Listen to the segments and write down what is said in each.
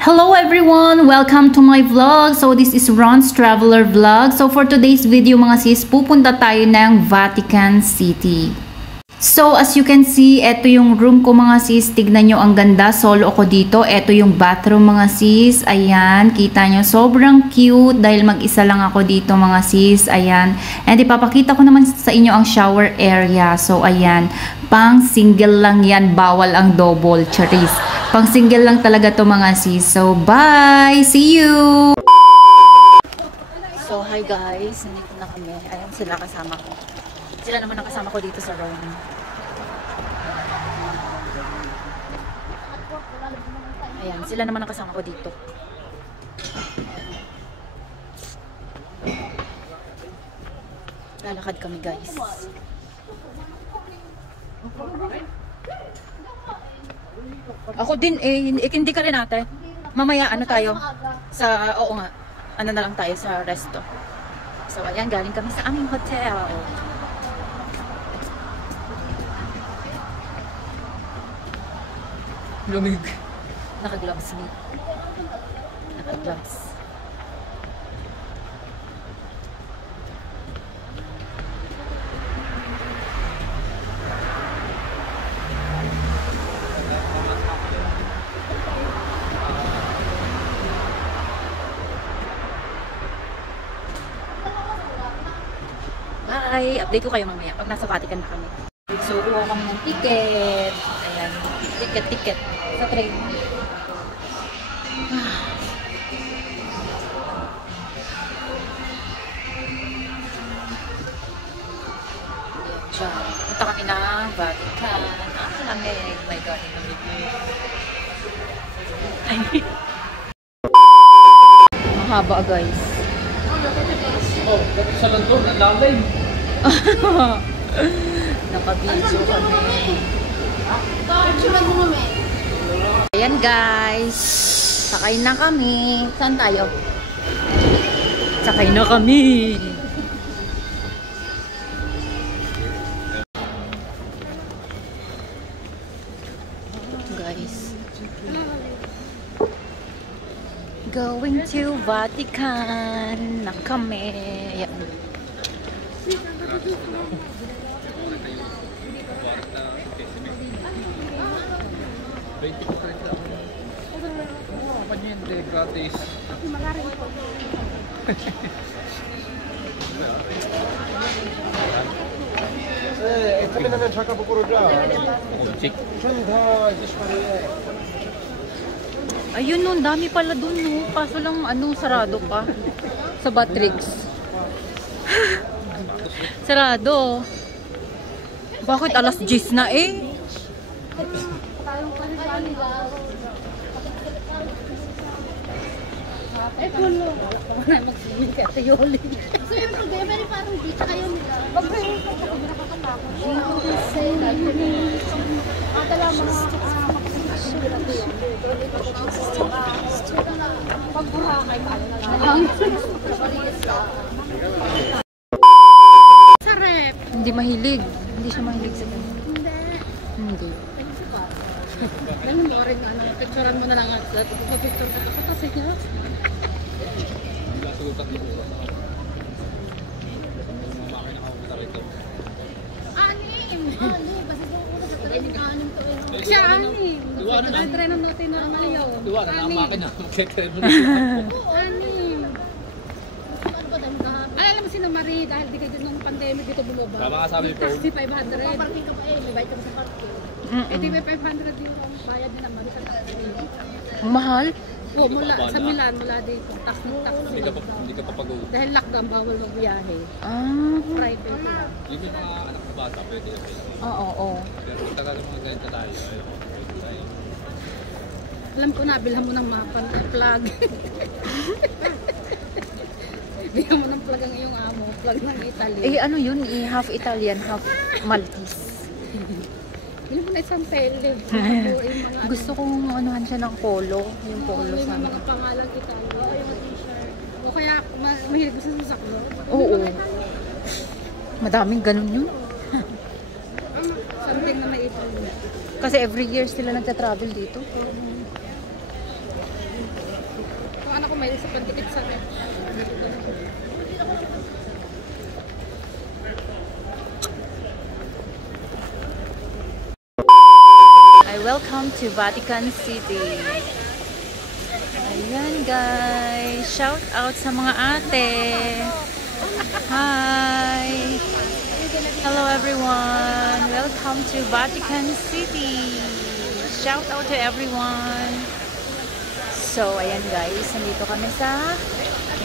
Hello everyone! Welcome to my vlog. So this is Ron's Traveler Vlog. So for today's video mga sis, pupunta tayo ng Vatican City. So as you can see, eto yung room ko mga sis. Tignan nyo ang ganda. Solo ako dito. Eto yung bathroom mga sis. Ayan, kita nyo. Sobrang cute dahil mag-isa lang ako dito mga sis. Ayan. And ipapakita ko naman sa inyo ang shower area. So ayan, pang single lang yan. Bawal ang double. Charis. Pang single lang talaga to mga sis. So bye! See you! So hi guys. Nandito na kami. Ayan sila kasama ko. Sila naman ang kasama ko dito sa room. Ayan, sila naman ang kasama ko dito. Lalakad kami guys. Ako din hindi ka rin ate. Mamaya ano tayo? Oo nga. Ano na lang tayo sa resto. So ayan, galing kami sa aming hotel. Lumig. Naka-gloves me. Naka-gloves. Bye! Update ko kayo mamaya pag nasa Vatican na kami. So, kuha kami ng ticket. Ayan. Ticket. Sa train. Diyan. Punta kami ng Vatican. Lamig. My God, lamig. Mahaba guys. Oh, sa lantong, ang lamay. Naka-video kami. Ayan guys. Sakay na kami. Saan tayo? Sakay na kami. Guys. Going to Vatican na kami. Ayan. Gratis. Kami naman tsaka bukuro dyan. Ayun no, dami pala dun no. Kaso lang sarado pa. Sa Batrix. Sarado. Bakit alas 10 na eh? Wala. Ako na mag-swimming ka sa Yoli. So yung problema rin parang dito kayo nila. Pag-swimming ka ako, nakakatakot. Akala mga kapag-swimming natin yun. Pag-burakay, paano na lang. Sa rep. Hindi mahilig. Hindi siya mahilig sa ganun. Hindi. Ganun mo rin, picturean mo na lang at picture ka kasi nga. Anim! Kasi kung sa training anim to eh. Siya anim! Ang training natin na malayaw. Diwa na ang makina. Magkakredo na. Oo, anim! Alam mo si Marie dahil di kayo nung pandemic dito bumaba. Tama ka sabi po. Taxi 500. Parking ka pa eh. May bayad ka sa parking. Eh di may 500 yung bayad din naman sa taxi. Ang mahal? Oo, mula sa Milan, mula dito. Taxi. Hindi ka papag-uwi. Dahil lockdown, bawal magbiyahe. Private lang. Yung mga anak na bata, pwede na sila. Oo. Pero kung tagal ng mga ganito tayo, pwede tayo. Alam ko na, bilhan mo ng mapa, plug. Bilhan mo ng plug ang iyong amo, plug ng Italy. Eh ano yun? Half Italian, half Maltese. Bilhan mo na isang tele. Gusto kong anuhan siya ng polo. Yung polo May sana. mga pangalang Italy. Oo, yung t-shirt. O kaya, mahilig gusto sa saklo. Oo. Madaming ganun yun. Something na may Italy. Kasi every year sila nagta-travel dito. Sana ko may isa pang tipid sa akin. Welcome to Vatican City. Ayan guys, shout out sa mga ate. Hi. Hello everyone. Welcome to Vatican City. Shout out to everyone. So ayan guys, nandito kami sa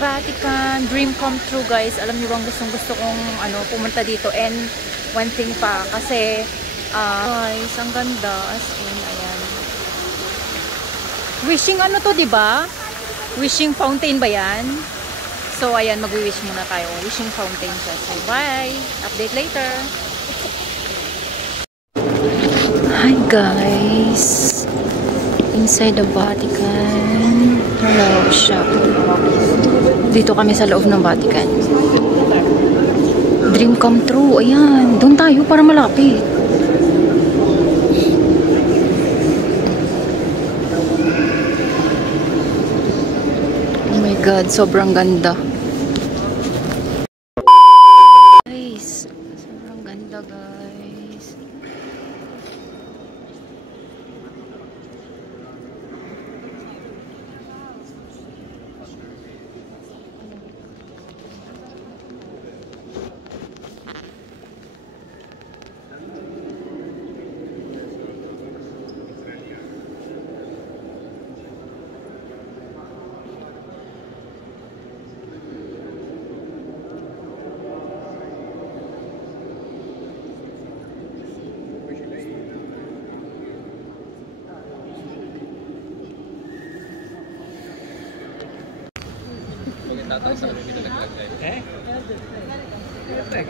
Vatican. Dream come true guys. Alam niyo bang gustong-gusto kong pumunta dito, and one thing pa kasi guys, ang ganda, as in, ayan. Wishing to, di ba? Wishing fountain ba yan? So, ayan, mag-wish muna tayo. Wishing fountain siya. So, bye! Update later! Hi, guys! Inside the Vatican. Hello, shop. Dito kami sa loob ng Vatican. Dream come true. Ayan, doon tayo para malapit. God, sobrang ganda. Guys, sobrang ganda guys.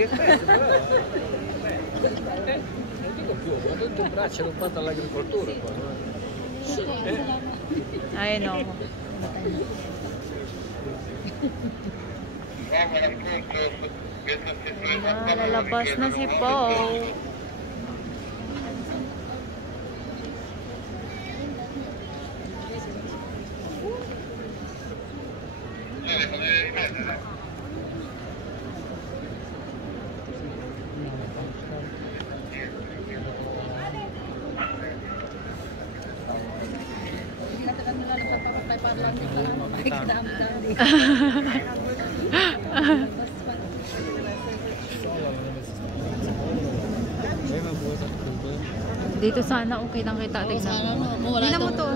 Che festa, non dico più, ma tutto in braccio non fatto all'agricoltura qua. I know. Lalabas na si Paul. Dito sana okay lang kita. Tignan mo. Hindi na mo to.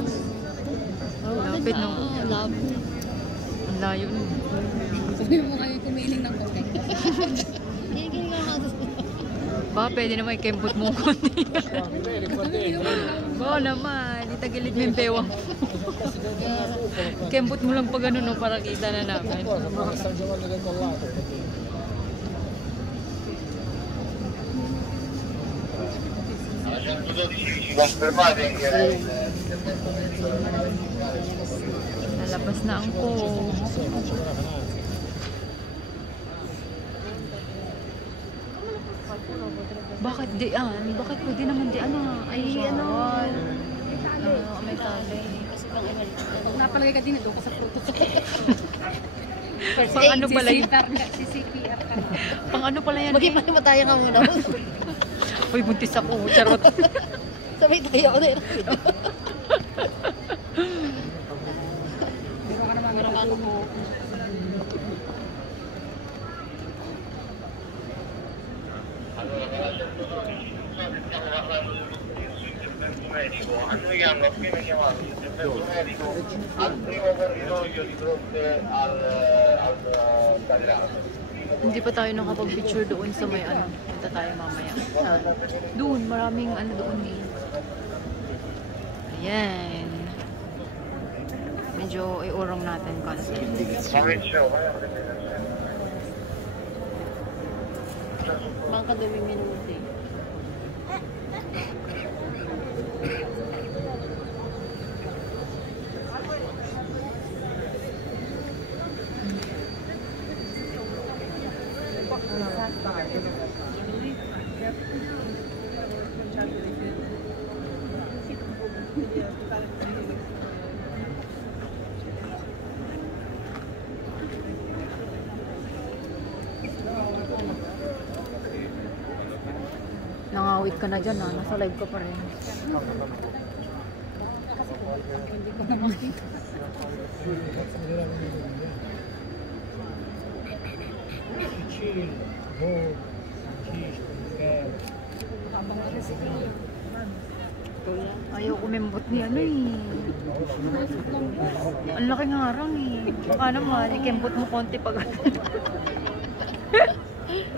Lapit no. Ang layo no. Sabi mo kayo kumiling ng kote. Ba, pwede naman ikembot mo konti. Oo naman. Itagilid mo yung bewang. Kembot mo lang pag no, para kita na namin. Nalabas na ang ko. Bakit di bakit pwede naman di ay may tali. Napalagay ka din doon ka sa photo. Pang ano pala yun? Si CPR ka. Pang ano pala yan? Magipatay ka muna. Uy, buntis ako. Charot. Sabay tayo ako din. Biro ka naman ng mo. A noi hanno appena chiamato il intervento medico al primo corridoio di fronte al catedrale. Hindi pa tayo nakapag-picture doon sa may punta tayo mamaya. Doon, maraming doon eh. Ayan. Medyo iurong natin konti. Bangka 2 minuti. Umawit ka na dyan ha. Nasa live ka pa rin. Hindi ko na makita. Habang alis ko. Ayaw kumembot ni ano eh. Ang laki ng harang eh. Baka naman, ikembot mo konti pag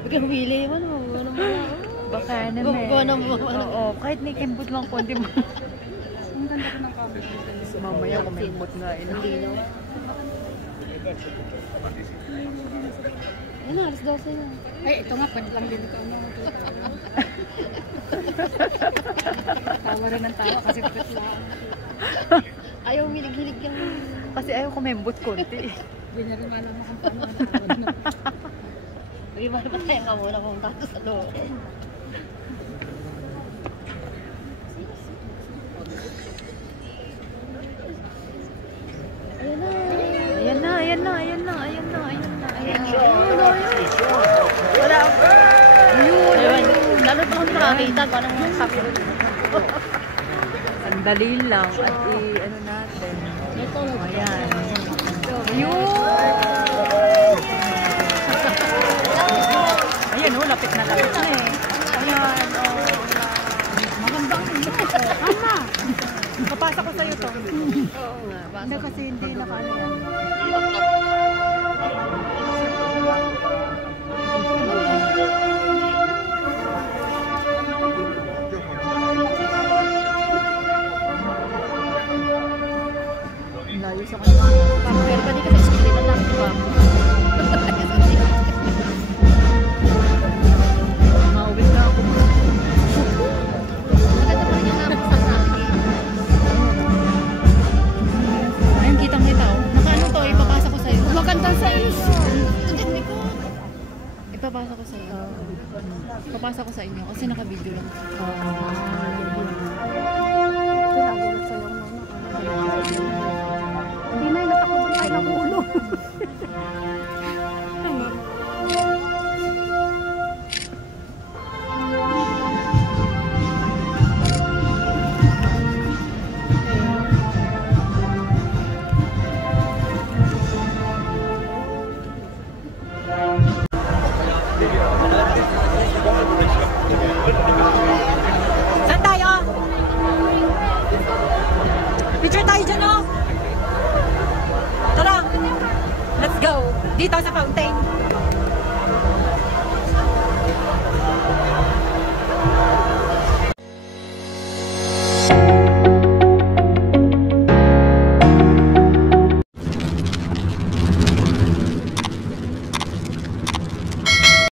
Biglang pili mo, ano mo. baka naman. mo. Oo, kahit may kembot lang konti mo. Ang ganda ko ng camera. Mamaya kumembot nga eh. Hindi no. Ano, alas 12 na. Ay, ito nga, pwede lang din ito. Ano, tawa rin ng tawa kasi pwede lang. Ayaw milig-hilig yan. Kasi ayaw kumembot konti. Hindi niya rin malaman kung paano natawa. Iba na ba tayo nga muna kung tato sa loob? Ayan na. Ayan na. Wala. Ayun. Lalo pa kung nakakita ko anong sabi ko. Sandali lang at ano natin. Ayan. Ayan oh, lapit na eh. Ayan, Magandang Ama! kapasa ko sa'yo to. Oo nga. Hindi kasi hindi nakaano yan. Layo sa kanya. Pero pwede ka sa skill na lang, di ba? Mauwis na ako. Maganda pa rin yung napasan natin. Ayun, kitang-kita oh. Nakaano to, ipapasa ko sa'yo. Maganda sa iso. Ipapasa ko sa'yo. Ipapasa ko sa inyo kasi naka-video lang. Nagulat sa'yo muna. Hindi na yung natakot tayo ng ulo. Saan tayo? Picture tayo dyan oh! Tara! Let's go! Dito sa fountain!